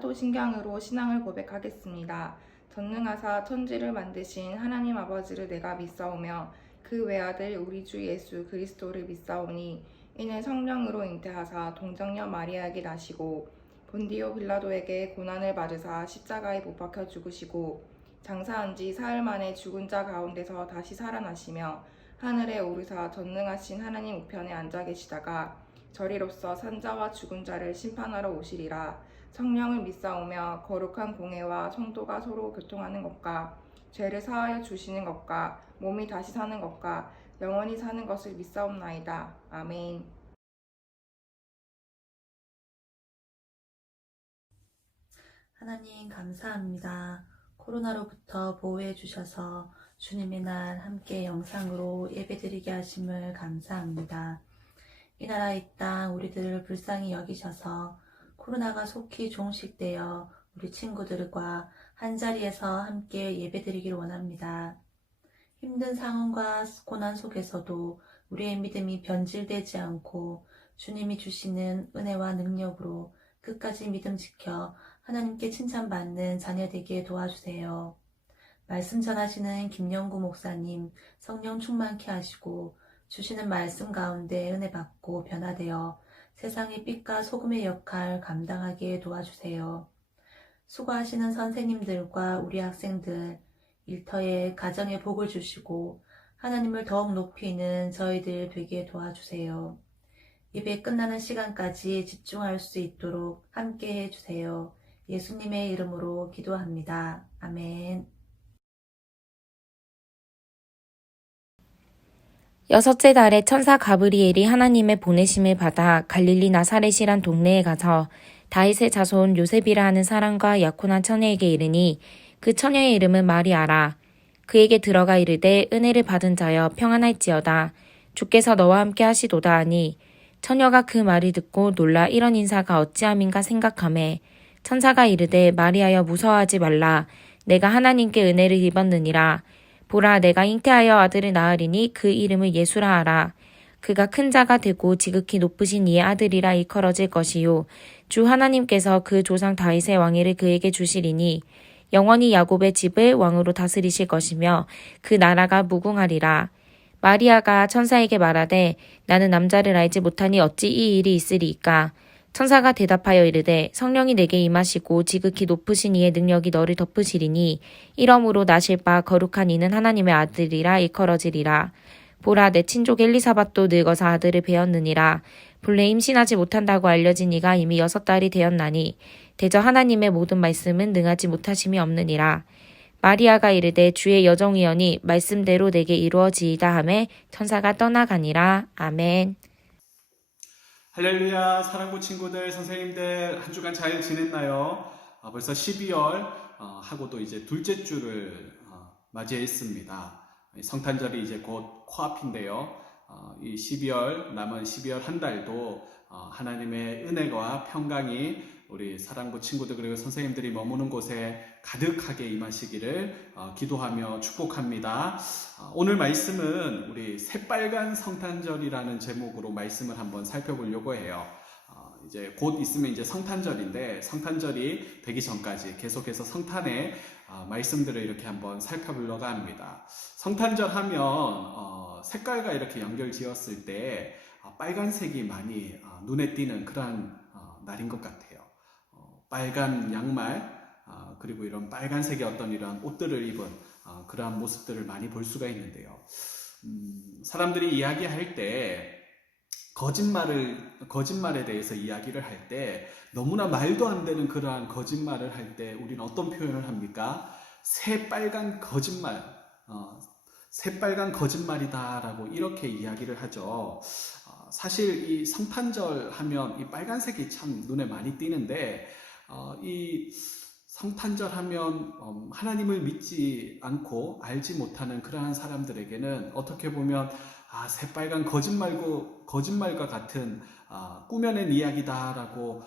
사도신경으로 신앙을 고백하겠습니다. 전능하사 천지를 만드신 하나님 아버지를 내가 믿사오며 그 외아들 우리 주 예수 그리스도를 믿사오니 이는 성령으로 잉태하사 동정녀 마리아에게 나시고 본디오 빌라도에게 고난을 받으사 십자가에 못 박혀 죽으시고 장사한 지 사흘 만에 죽은 자 가운데서 다시 살아나시며 하늘에 오르사 전능하신 하나님 우편에 앉아 계시다가 저리로서 산자와 죽은 자를 심판하러 오시리라. 성령을 믿사오며 거룩한 공회와 성도가 서로 교통하는 것과 죄를 사하여 주시는 것과 몸이 다시 사는 것과 영원히 사는 것을 믿사옵나이다. 아멘. 하나님 감사합니다. 코로나로부터 보호해 주셔서 주님의 날 함께 영상으로 예배드리게 하심을 감사합니다. 이 나라 이 땅 우리들을 불쌍히 여기셔서 코로나가 속히 종식되어 우리 친구들과 한자리에서 함께 예배드리기를 원합니다. 힘든 상황과 고난 속에서도 우리의 믿음이 변질되지 않고 주님이 주시는 은혜와 능력으로 끝까지 믿음 지켜 하나님께 칭찬받는 자녀 되게 도와주세요. 말씀 전하시는 김영구 목사님 성령 충만케 하시고 주시는 말씀 가운데 은혜 받고 변화되어 세상의 빛과 소금의 역할 감당하게 도와주세요. 수고하시는 선생님들과 우리 학생들 일터에 가정에 복을 주시고 하나님을 더욱 높이는 저희들 되게 도와주세요. 예배 끝나는 시간까지 집중할 수 있도록 함께 해주세요. 예수님의 이름으로 기도합니다. 아멘. 여섯째 달에 천사 가브리엘이 하나님의 보내심을 받아 갈릴리 나사렛이란 동네에 가서 다윗의 자손 요셉이라 하는 사람과 약혼한 처녀에게 이르니 그 처녀의 이름은 마리아라. 그에게 들어가 이르되 은혜를 받은 자여 평안할지어다. 주께서 너와 함께 하시도다 하니 처녀가 그 말을 듣고 놀라 이런 인사가 어찌함인가 생각하매 천사가 이르되 마리아여 무서워하지 말라. 내가 하나님께 은혜를 입었느니라. 보라 내가 잉태하여 아들을 낳으리니 그 이름을 예수라 하라. 그가 큰 자가 되고 지극히 높으신 이의 아들이라 일컬어질 것이요 주 하나님께서 그 조상 다윗의 왕위를 그에게 주시리니 영원히 야곱의 집을 왕으로 다스리실 것이며 그 나라가 무궁하리라. 마리아가 천사에게 말하되 나는 남자를 알지 못하니 어찌 이 일이 있으리이까. 천사가 대답하여 이르되 성령이 내게 임하시고 지극히 높으신 이의 능력이 너를 덮으시리니 이러므로 나실 바 거룩한 이는 하나님의 아들이라 일컬어지리라. 보라 내 친족 엘리사밧도 늙어서 아들을 배었느니라. 본래 임신하지 못한다고 알려진 이가 이미 6달이 되었나니 대저 하나님의 모든 말씀은 능하지 못하심이 없느니라. 마리아가 이르되 주의 여종이여니 말씀대로 내게 이루어지이다 하매 천사가 떠나가니라. 아멘. 할렐루야. 사랑부 친구들, 선생님들 한 주간 잘 지냈나요? 벌써 12월 하고도 이제 둘째 주를 맞이했습니다. 성탄절이 이제 곧 코앞인데요. 이 12월 남은 12월 한 달도 하나님의 은혜와 평강이 우리 사랑부 친구들 그리고 선생님들이 머무는 곳에 가득하게 임하시기를 기도하며 축복합니다. 오늘 말씀은 우리 새빨간 성탄절이라는 제목으로 말씀을 한번 살펴보려고 해요. 이제 곧 있으면 이제 성탄절인데 성탄절이 되기 전까지 계속해서 성탄의 말씀들을 이렇게 한번 살펴보려고 합니다. 성탄절 하면 색깔과 이렇게 연결지었을 때 빨간색이 많이 눈에 띄는 그러한 날인 것 같아요. 빨간 양말 그리고 이런 빨간색의 어떤 이런 옷들을 입은 그러한 모습들을 많이 볼 수가 있는데요. 사람들이 이야기할 때 거짓말에 대해서 이야기를 할 때 너무나 말도 안 되는 그러한 거짓말을 할 때 우리는 어떤 표현을 합니까? 새빨간 거짓말, 새빨간 거짓말이다 라고 이렇게 이야기를 하죠. 사실 이 성탄절 하면 이 빨간색이 참 눈에 많이 띄는데 이 성탄절 하면 하나님을 믿지 않고 알지 못하는 그러한 사람들에게는 어떻게 보면 새빨간 거짓말과 같은 꾸며낸 이야기다라고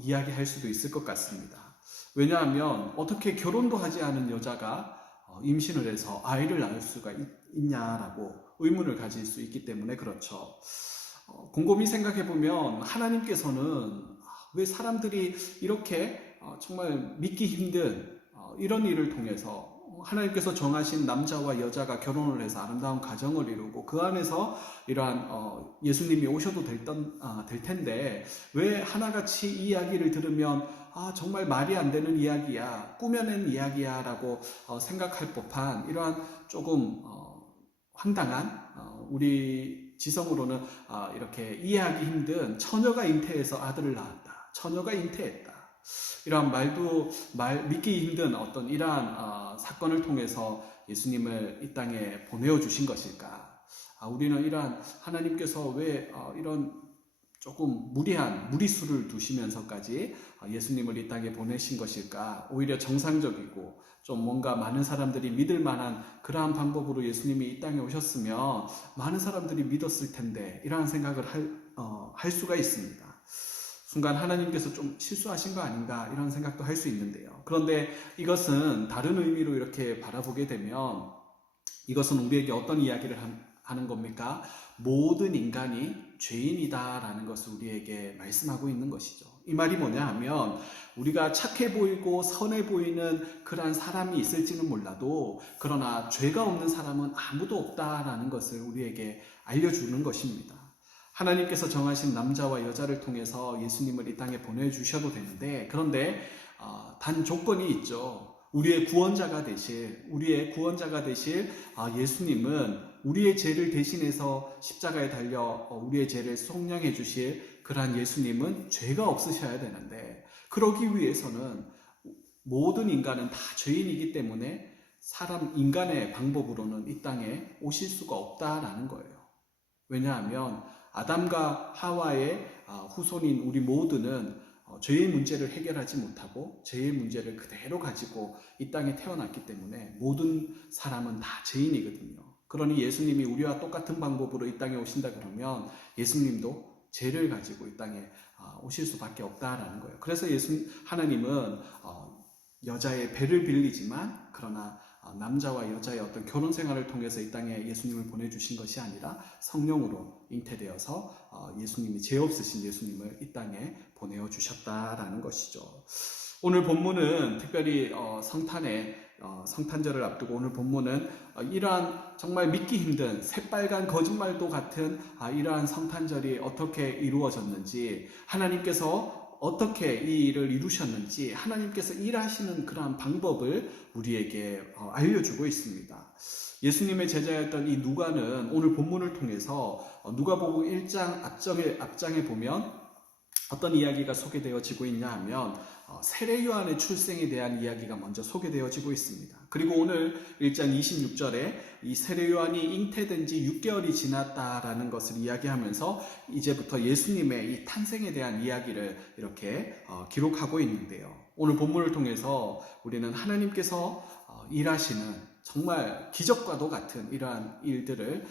이야기할 수도 있을 것 같습니다. 왜냐하면 어떻게 결혼도 하지 않은 여자가 임신을 해서 아이를 낳을 수가 있냐라고 의문을 가질 수 있기 때문에 그렇죠. 곰곰이 생각해 보면 하나님께서는 왜 사람들이 이렇게 정말 믿기 힘든 이런 일을 통해서 하나님께서 정하신 남자와 여자가 결혼을 해서 아름다운 가정을 이루고 그 안에서 이러한 예수님이 오셔도 될 텐데 왜 하나같이 이 이야기를 들으면 정말 말이 안 되는 이야기야, 꾸며낸 이야기야 라고 생각할 법한 이러한 조금 황당한 우리 지성으로는 이렇게 이해하기 힘든 처녀가 잉태해서 아들을 낳았다, 처녀가 잉태했다, 이러한 믿기 힘든 어떤 이러한 사건을 통해서 예수님을 이 땅에 보내어 주신 것일까? 우리는 이러한 하나님께서 왜 이런 조금 무리한 무리수를 두시면서까지 예수님을 이 땅에 보내신 것일까? 오히려 정상적이고 좀 뭔가 많은 사람들이 믿을 만한 그러한 방법으로 예수님이 이 땅에 오셨으면 많은 사람들이 믿었을 텐데 이러한 생각을 할 수가 있습니다. 순간 하나님께서 좀 실수하신 거 아닌가 이런 생각도 할 수 있는데요. 그런데 이것은 다른 의미로 이렇게 바라보게 되면 이것은 우리에게 어떤 이야기를 하는 겁니까? 모든 인간이 죄인이다라는 것을 우리에게 말씀하고 있는 것이죠. 이 말이 뭐냐 하면 우리가 착해 보이고 선해 보이는 그러한 사람이 있을지는 몰라도 그러나 죄가 없는 사람은 아무도 없다라는 것을 우리에게 알려주는 것입니다. 하나님께서 정하신 남자와 여자를 통해서 예수님을 이 땅에 보내주셔도 되는데 그런데 단 조건이 있죠. 우리의 구원자가 되실 예수님은 우리의 죄를 대신해서 십자가에 달려 우리의 죄를 속량해 주실 그러한 예수님은 죄가 없으셔야 되는데 그러기 위해서는 모든 인간은 다 죄인이기 때문에 인간의 방법으로는 이 땅에 오실 수가 없다라는 거예요. 왜냐하면 아담과 하와의 후손인 우리 모두는 죄의 문제를 해결하지 못하고 죄의 문제를 그대로 가지고 이 땅에 태어났기 때문에 모든 사람은 다 죄인이거든요. 그러니 예수님이 우리와 똑같은 방법으로 이 땅에 오신다 그러면 예수님도 죄를 가지고 이 땅에 오실 수밖에 없다라는 거예요. 그래서 하나님은 여자의 배를 빌리지만 그러나 남자와 여자의 어떤 결혼 생활을 통해서 이 땅에 예수님을 보내주신 것이 아니라 성령으로 잉태되어서 예수님이 죄 없으신 예수님을 이 땅에 보내어 주셨다라는 것이죠. 오늘 본문은 특별히 성탄절을 앞두고 오늘 본문은 이러한 정말 믿기 힘든 새빨간 거짓말도 같은 이러한 성탄절이 어떻게 이루어졌는지 하나님께서 어떻게 이 일을 이루셨는지 하나님께서 일하시는 그러한 방법을 우리에게 알려주고 있습니다. 예수님의 제자였던 이 누가는 오늘 본문을 통해서 누가복음 1장 앞장에 보면 어떤 이야기가 소개되어지고 있냐 하면 세례 요한의 출생에 대한 이야기가 먼저 소개되어지고 있습니다. 그리고 오늘 1장 26절에 이 세례 요한이 잉태된 지 6개월이 지났다라는 것을 이야기하면서 이제부터 예수님의 이 탄생에 대한 이야기를 이렇게 기록하고 있는데요. 오늘 본문을 통해서 우리는 하나님께서 일하시는 정말 기적과도 같은 이러한 일들을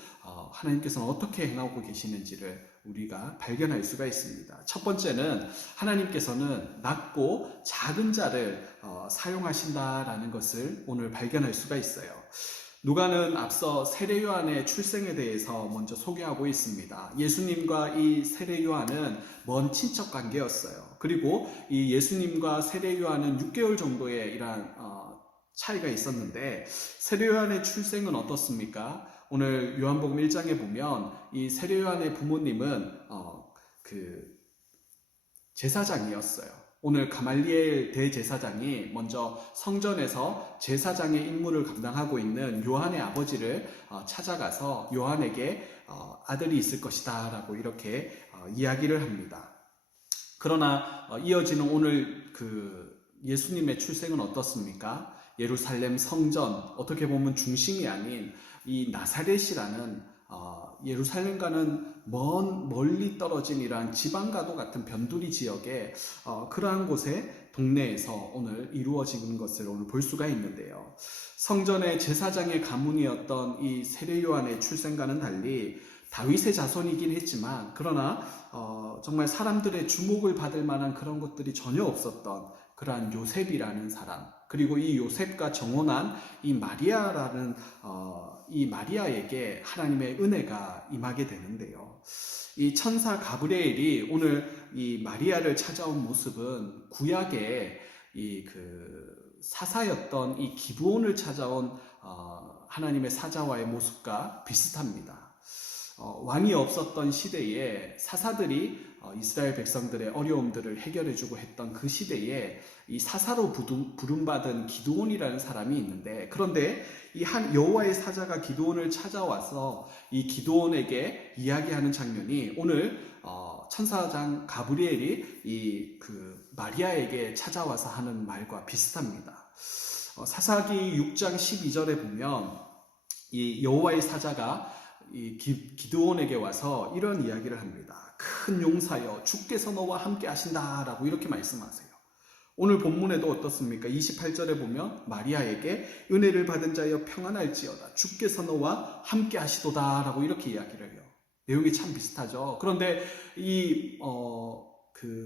하나님께서는 어떻게 행하고 계시는지를 우리가 발견할 수가 있습니다. 첫 번째는 하나님께서는 낮고 작은 자를 사용하신다라는 것을 오늘 발견할 수가 있어요. 누가는 앞서 세례 요한의 출생에 대해서 먼저 소개하고 있습니다. 예수님과 이 세례 요한은 먼 친척 관계였어요. 그리고 이 예수님과 세례 요한은 6개월 정도의 이러한 차이가 있었는데 세례 요한의 출생은 어떻습니까? 오늘 요한복음 1장에 보면 이 세례 요한의 부모님은 제사장이었어요. 오늘 가말리엘 대제사장이 먼저 성전에서 제사장의 임무를 감당하고 있는 요한의 아버지를 찾아가서 요한에게 아들이 있을 것이다 라고 이렇게 이야기를 합니다. 그러나 이어지는 오늘 예수님의 출생은 어떻습니까? 예루살렘 성전, 어떻게 보면 중심이 아닌 이 나사렛이라는 예루살렘과는 멀리 떨어진 이러한 지방과도 같은 변두리 지역의 그러한 곳에 동네에서 오늘 이루어지는 것을 오늘 볼 수가 있는데요. 성전의 제사장의 가문이었던 이 세례 요한의 출생과는 달리 다윗의 자손이긴 했지만 그러나 정말 사람들의 주목을 받을 만한 그런 것들이 전혀 없었던 그러한 요셉이라는 사람, 그리고 이 요셉과 정혼한 이 마리아라는 이 마리아에게 하나님의 은혜가 임하게 되는데요. 이 천사 가브리엘이 오늘 이 마리아를 찾아온 모습은 구약의 이 사사였던 이 기브온을 찾아온 하나님의 사자와의 모습과 비슷합니다. 왕이 없었던 시대에 사사들이 이스라엘 백성들의 어려움들을 해결해주고 했던 그 시대에 이 사사로 부름받은 기드온이라는 사람이 있는데, 그런데 이 한 여호와의 사자가 기드온을 찾아와서 이 기드온에게 이야기하는 장면이 오늘 천사장 가브리엘이 이 마리아에게 찾아와서 하는 말과 비슷합니다. 사사기 6장 12절에 보면 이 여호와의 사자가 이 기드온에게 와서 이런 이야기를 합니다. 큰 용사여, 주께서 너와 함께 하신다라고 이렇게 말씀하세요. 오늘 본문에도 어떻습니까? 28절에 보면 마리아에게 은혜를 받은 자여 평안할지어다, 주께서 너와 함께 하시도다라고 이렇게 이야기를 해요. 내용이 참 비슷하죠. 그런데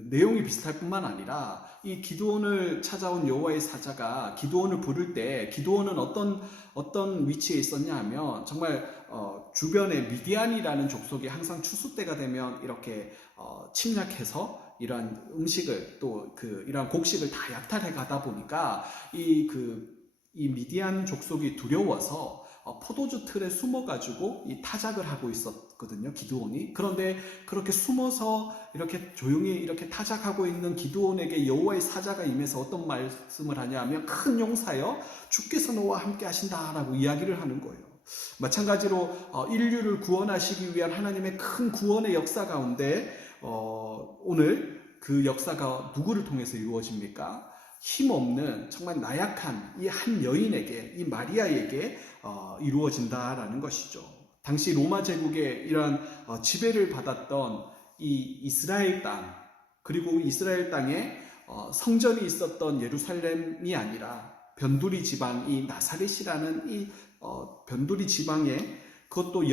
내용이 비슷할 뿐만 아니라 이 기드온을 찾아온 여호와의 사자가 기드온을 부를 때 기드온은 어떤 위치에 있었냐 하면 정말 주변에 미디안이라는 족속이 항상 추수 때가 되면 이렇게 침략해서 이러한 음식을 또 이러한 곡식을 다 약탈해 가다 보니까 이 미디안 족속이 두려워서 포도주 틀에 숨어가지고 이 타작을 하고 있었거든요, 기드온이. 그런데 그렇게 숨어서 이렇게 조용히 이렇게 타작하고 있는 기드온에게 여호와의 사자가 임해서 어떤 말씀을 하냐 하면 큰 용사여, 주께서 너와 함께 하신다라고 이야기를 하는 거예요. 마찬가지로 인류를 구원하시기 위한 하나님의 큰 구원의 역사 가운데 오늘 그 역사가 누구를 통해서 이루어집니까? 힘없는 정말 나약한 이 한 여인에게, 이 마리아에게 이루어진다라는 것이죠. 당시 로마 제국의 이러한 지배를 받았던 이 이스라엘 땅, 그리고 이스라엘 땅에 성전이 있었던 예루살렘이 아니라 변두리 지방, 이 나사렛이라는 이 변두리 지방에, 그것도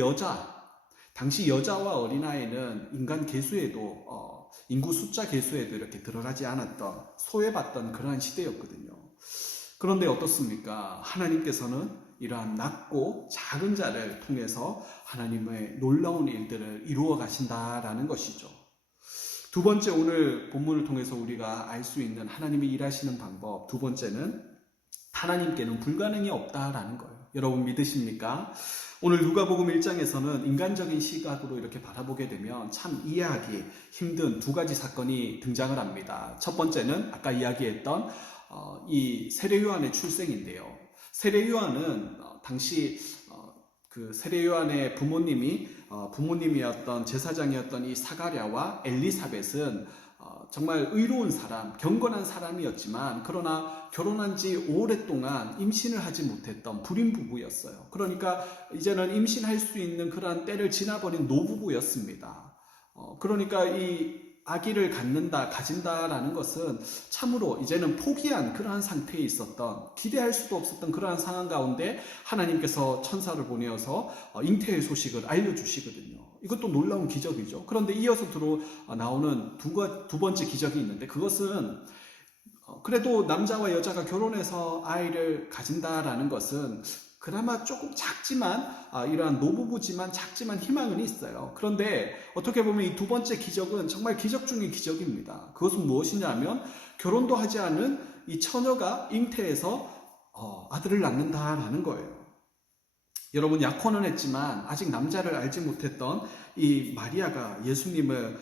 당시 여자와 어린아이는 인간 계수에도 인구 숫자 계수에도 이렇게 들어가지 않았던, 소외받던 그러한 시대였거든요. 그런데 어떻습니까? 하나님께서는 이러한 낮고 작은 자를 통해서 하나님의 놀라운 일들을 이루어 가신다라는 것이죠. 두 번째, 오늘 본문을 통해서 우리가 알 수 있는 하나님이 일하시는 방법, 두 번째는 하나님께는 불가능이 없다라는 거예요. 여러분 믿으십니까? 오늘 누가복음 1장에서는 인간적인 시각으로 이렇게 바라보게 되면 참 이해하기 힘든 두 가지 사건이 등장을 합니다. 첫 번째는 아까 이야기했던 이 세례 요한의 출생인데요. 세례 요한은 당시 세례 요한의 부모님이었던 제사장이었던 이 사가랴와 엘리사벳은 정말 의로운 사람, 경건한 사람이었지만 그러나 결혼한 지 오랫동안 임신을 하지 못했던 불임 부부였어요. 그러니까 이제는 임신할 수 있는 그러한 때를 지나버린 노부부였습니다. 그러니까 이 아기를 가진다라는 것은 참으로 이제는 포기한 그러한 상태에 있었던, 기대할 수도 없었던 그러한 상황 가운데 하나님께서 천사를 보내어서 잉태의 소식을 알려주시거든요. 이것도 놀라운 기적이죠. 그런데 이어서 나오는 두 번째 기적이 있는데, 그것은 그래도 남자와 여자가 결혼해서 아이를 가진다라는 것은 그나마 조금 작지만 이러한 노부부지만 작지만 희망은 있어요. 그런데 어떻게 보면 이 두 번째 기적은 정말 기적 중의 기적입니다. 그것은 무엇이냐면 결혼도 하지 않은 이 처녀가 잉태해서 아들을 낳는다라는 거예요. 여러분, 약혼은 했지만 아직 남자를 알지 못했던 이 마리아가 예수님을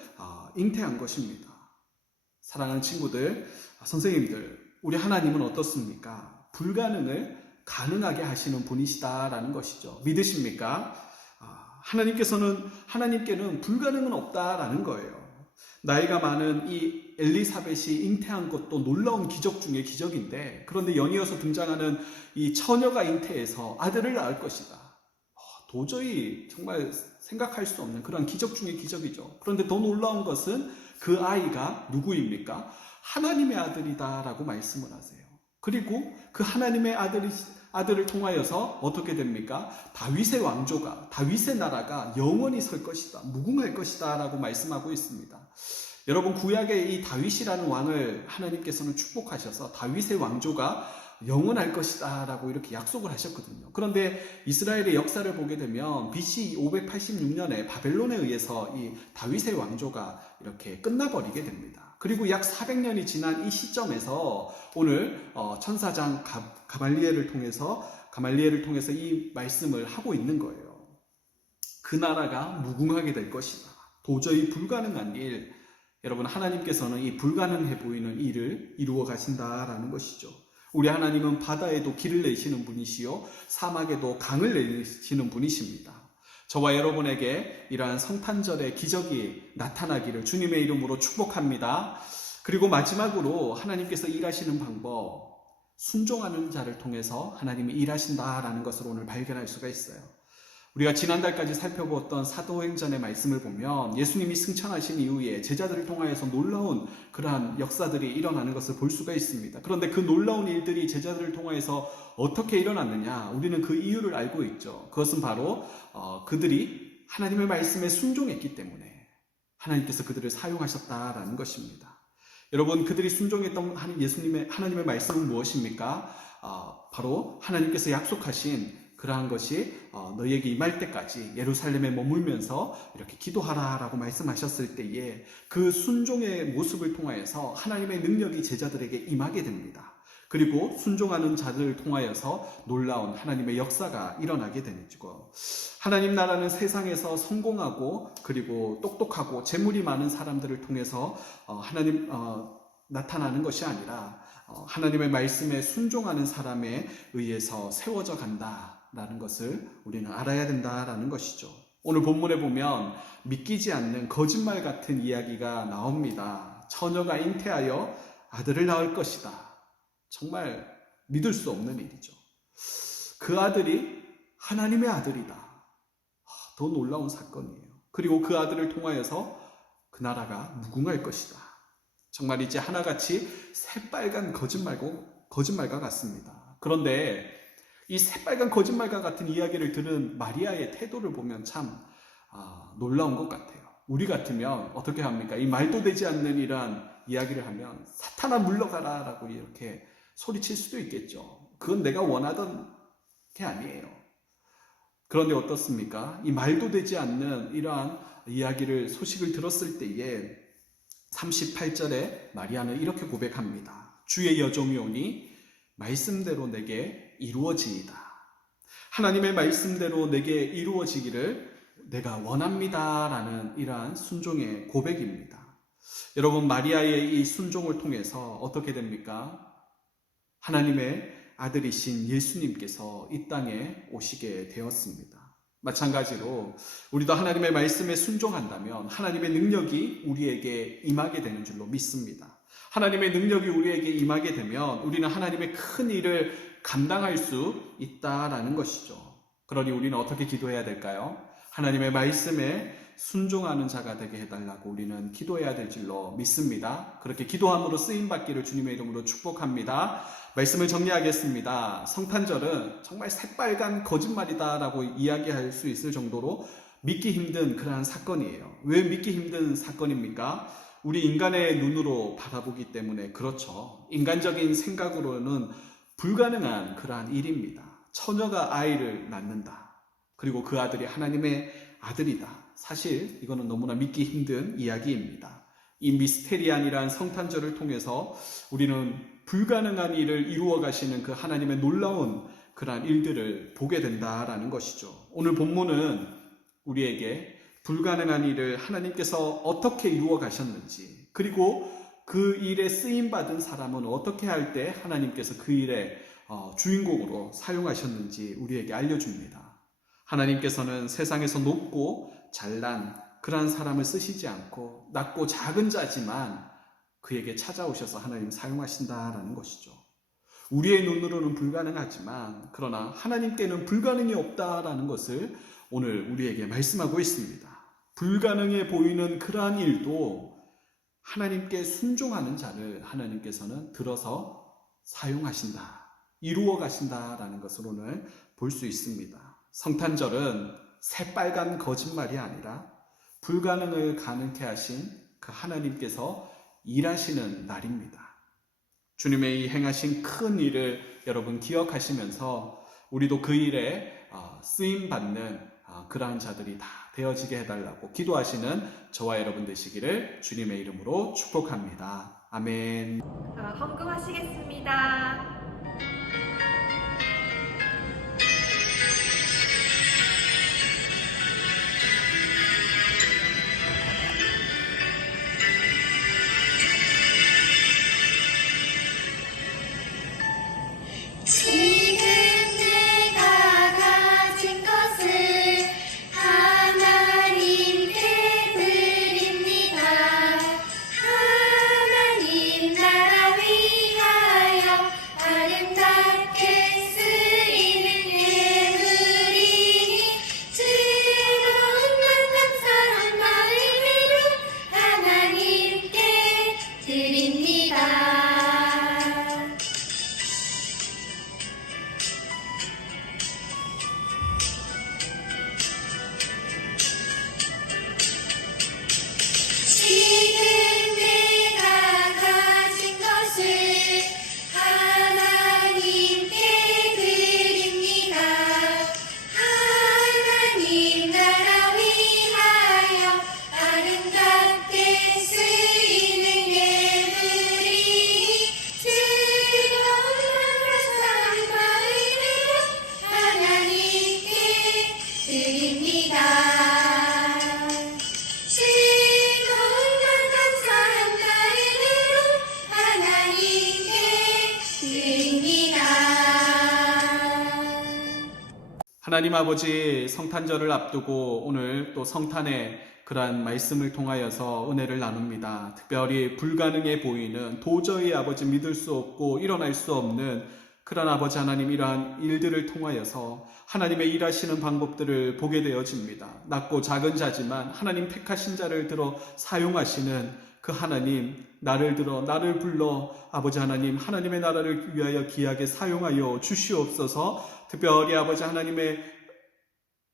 잉태한 것입니다. 사랑하는 친구들, 선생님들, 우리 하나님은 어떻습니까? 불가능을 가능하게 하시는 분이시다라는 것이죠. 믿으십니까? 하나님께는 불가능은 없다라는 거예요. 나이가 많은 이 엘리사벳이 잉태한 것도 놀라운 기적 중의 기적인데, 그런데 연이어서 등장하는 이 처녀가 잉태해서 아들을 낳을 것이다. 도저히 정말 생각할 수 없는 그런 기적 중의 기적이죠. 그런데 더 놀라운 것은 그 아이가 누구입니까? 하나님의 아들이다라고 말씀을 하세요. 그리고 그 하나님의 아들을 통하여서 어떻게 됩니까? 다윗의 왕조가, 다윗의 나라가 영원히 설 것이다, 무궁할 것이다 라고 말씀하고 있습니다. 여러분, 구약의 이 다윗이라는 왕을 하나님께서는 축복하셔서 다윗의 왕조가 영원할 것이다 라고 이렇게 약속을 하셨거든요. 그런데 이스라엘의 역사를 보게 되면 BC 586년에 바벨론에 의해서 이 다윗의 왕조가 이렇게 끝나버리게 됩니다. 그리고 약 400년이 지난 이 시점에서 오늘 천사장 가말리엘을 통해서 이 말씀을 하고 있는 거예요. 그 나라가 무궁하게 될 것이다. 도저히 불가능한 일, 여러분 하나님께서는 이 불가능해 보이는 일을 이루어 가신다라는 것이죠. 우리 하나님은 바다에도 길을 내시는 분이시요 사막에도 강을 내시는 분이십니다. 저와 여러분에게 이러한 성탄절의 기적이 나타나기를 주님의 이름으로 축복합니다. 그리고 마지막으로 하나님께서 일하시는 방법, 순종하는 자를 통해서 하나님이 일하신다라는 것을 오늘 발견할 수가 있어요. 우리가 지난달까지 살펴보았던 사도행전의 말씀을 보면 예수님이 승천하신 이후에 제자들을 통하여서 놀라운 그러한 역사들이 일어나는 것을 볼 수가 있습니다. 그런데 그 놀라운 일들이 제자들을 통하여서 어떻게 일어났느냐? 우리는 그 이유를 알고 있죠. 그것은 바로 그들이 하나님의 말씀에 순종했기 때문에 하나님께서 그들을 사용하셨다라는 것입니다. 여러분, 그들이 순종했던 하나님의 말씀은 무엇입니까? 바로 하나님께서 약속하신 그러한 것이 너희에게 임할 때까지 예루살렘에 머물면서 이렇게 기도하라라고 말씀하셨을 때에 그 순종의 모습을 통하여서 하나님의 능력이 제자들에게 임하게 됩니다. 그리고 순종하는 자들을 통하여서 놀라운 하나님의 역사가 일어나게 되죠. 하나님 나라는 세상에서 성공하고 그리고 똑똑하고 재물이 많은 사람들을 통해서 나타나는 것이 아니라 하나님의 말씀에 순종하는 사람에 의해서 세워져 간다라는 것을 우리는 알아야 된다라는 것이죠. 오늘 본문에 보면 믿기지 않는 거짓말 같은 이야기가 나옵니다. 처녀가 잉태하여 아들을 낳을 것이다. 정말 믿을 수 없는 일이죠. 그 아들이 하나님의 아들이다. 더 놀라운 사건이에요. 그리고 그 아들을 통하여서 그 나라가 무궁할 것이다. 정말 이제 하나같이 새빨간 거짓말과 같습니다. 그런데 이 새빨간 거짓말과 같은 이야기를 들은 마리아의 태도를 보면 참 놀라운 것 같아요. 우리 같으면 어떻게 합니까? 이 말도 되지 않는 이러한 이야기를 하면 사탄아 물러가라 라고 이렇게 소리칠 수도 있겠죠. 그건 내가 원하던 게 아니에요. 그런데 어떻습니까? 이 말도 되지 않는 이러한 소식을 들었을 때에 38절에 마리아는 이렇게 고백합니다. 주의 여종이 오니 말씀대로 내게 이루어지이다. 하나님의 말씀대로 내게 이루어지기를 내가 원합니다 라는 이러한 순종의 고백입니다. 여러분, 마리아의 이 순종을 통해서 어떻게 됩니까? 하나님의 아들이신 예수님께서 이 땅에 오시게 되었습니다. 마찬가지로 우리도 하나님의 말씀에 순종한다면 하나님의 능력이 우리에게 임하게 되는 줄로 믿습니다. 하나님의 능력이 우리에게 임하게 되면 우리는 하나님의 큰 일을 감당할 수 있다라는 것이죠. 그러니 우리는 어떻게 기도해야 될까요? 하나님의 말씀에 순종하는 자가 되게 해달라고 우리는 기도해야 될 줄로 믿습니다. 그렇게 기도함으로 쓰임받기를 주님의 이름으로 축복합니다. 말씀을 정리하겠습니다. 성탄절은 정말 새빨간 거짓말이다라고 이야기할 수 있을 정도로 믿기 힘든 그러한 사건이에요. 왜 믿기 힘든 사건입니까? 우리 인간의 눈으로 바라보기 때문에 그렇죠. 인간적인 생각으로는 불가능한 그러한 일입니다. 처녀가 아이를 낳는다. 그리고 그 아들이 하나님의 아들이다. 사실 이거는 너무나 믿기 힘든 이야기입니다. 이 미스테리안이란 성탄절을 통해서 우리는 불가능한 일을 이루어 가시는 그 하나님의 놀라운 그러한 일들을 보게 된다라는 것이죠. 오늘 본문은 우리에게 불가능한 일을 하나님께서 어떻게 이루어 가셨는지, 그리고 그 일에 쓰임받은 사람은 어떻게 할 때 하나님께서 그 일의 주인공으로 사용하셨는지 우리에게 알려줍니다. 하나님께서는 세상에서 높고 잘난 그러한 사람을 쓰시지 않고 낮고 작은 자지만 그에게 찾아오셔서 하나님 사용하신다라는 것이죠. 우리의 눈으로는 불가능하지만 그러나 하나님께는 불가능이 없다라는 것을 오늘 우리에게 말씀하고 있습니다. 불가능해 보이는 그러한 일도 하나님께 순종하는 자를 하나님께서는 들어서 사용하신다, 이루어 가신다라는 것을 오늘 볼 수 있습니다. 성탄절은 새빨간 거짓말이 아니라 불가능을 가능케 하신 그 하나님께서 일하시는 날입니다. 주님의 이 행하신 큰 일을 여러분 기억하시면서 우리도 그 일에 쓰임받는 그러한 자들이 다 되어지게 해달라고 기도하시는 저와 여러분 되시기를 주님의 이름으로 축복합니다. 아멘. 헌금하시겠습니다. 지금 내가 가진 것을 하나님께 드립니다. 하나님 나라 위하여 아름답게 쓰이는 예물이니 즐거운 감사한 마음으로 하나님께 드립니다. 지금 내가 가진 것을 하나님께 드립니다. 하나님 나라 위하여 아름답게 쓰이는 예물이니 즐거운 감사한 마음으로 하나님께 드립니다. 감사한 마음으로 하나님께 드립니다. 하나님 아버지 성탄절을 앞두고 오늘 또 성탄의 그러한 말씀을 통하여서 은혜를 나눕니다. 특별히 불가능해 보이는 도저히 아버지 믿을 수 없고 일어날 수 없는 그런 아버지 하나님 이러한 일들을 통하여서 하나님의 일하시는 방법들을 보게 되어집니다. 낮고 작은 자지만 하나님 택하신 자를 들어 사용하시는 그 하나님, 나를 들어 나를 불러 아버지 하나님 하나님의 나라를 위하여 귀하게 사용하여 주시옵소서. 특별히 아버지 하나님의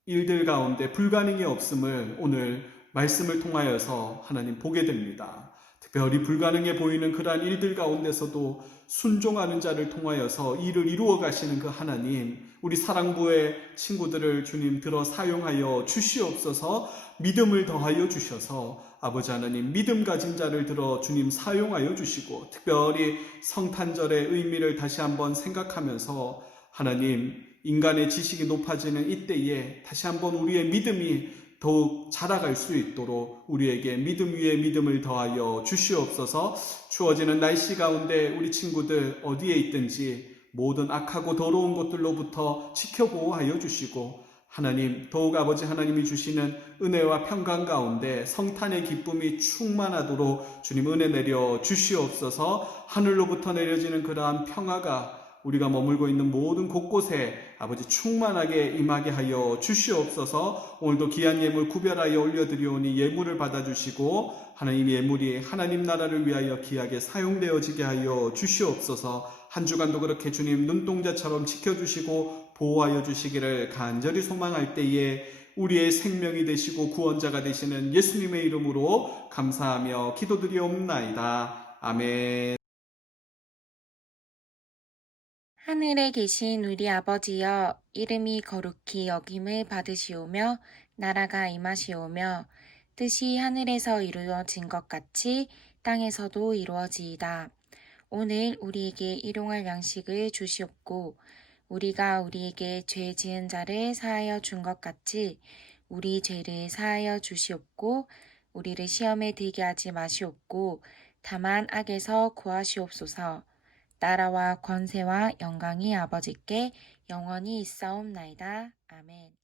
일들 가운데 불가능이 없음을 오늘 말씀을 통하여서 하나님 보게 됩니다. 특별히 불가능해 보이는 그러한 일들 가운데서도 순종하는 자를 통하여서 일을 이루어 가시는 그 하나님, 우리 사랑부의 친구들을 주님 들어 사용하여 주시옵소서. 믿음을 더하여 주셔서 아버지 하나님 믿음 가진 자를 들어 주님 사용하여 주시고, 특별히 성탄절의 의미를 다시 한번 생각하면서 하나님 인간의 지식이 높아지는 이때에 다시 한번 우리의 믿음이 더욱 자라갈 수 있도록 우리에게 믿음 위에 믿음을 더하여 주시옵소서. 추워지는 날씨 가운데 우리 친구들 어디에 있든지 모든 악하고 더러운 것들로부터 지켜보호하여 주시고, 하나님 더욱 아버지 하나님이 주시는 은혜와 평강 가운데 성탄의 기쁨이 충만하도록 주님 은혜 내려 주시옵소서. 하늘로부터 내려지는 그러한 평화가 우리가 머물고 있는 모든 곳곳에 아버지 충만하게 임하게 하여 주시옵소서. 오늘도 귀한 예물 구별하여 올려드리오니 예물을 받아주시고 하나님 예물이 하나님 나라를 위하여 귀하게 사용되어지게 하여 주시옵소서. 한 주간도 그렇게 주님 눈동자처럼 지켜주시고 보호하여 주시기를 간절히 소망할 때에 우리의 생명이 되시고 구원자가 되시는 예수님의 이름으로 감사하며 기도드리옵나이다. 아멘. 하늘에 계신 우리 아버지여, 이름이 거룩히 여김을 받으시오며 나라가 임하시오며 뜻이 하늘에서 이루어진 것 같이 땅에서도 이루어지이다. 오늘 우리에게 일용할 양식을 주시옵고 우리가 우리에게 죄 지은 자를 사하여 준 것 같이 우리 죄를 사하여 주시옵고 우리를 시험에 들게 하지 마시옵고 다만 악에서 구하시옵소서. 나라와 권세와 영광이 아버지께 영원히 있사옵나이다. 아멘.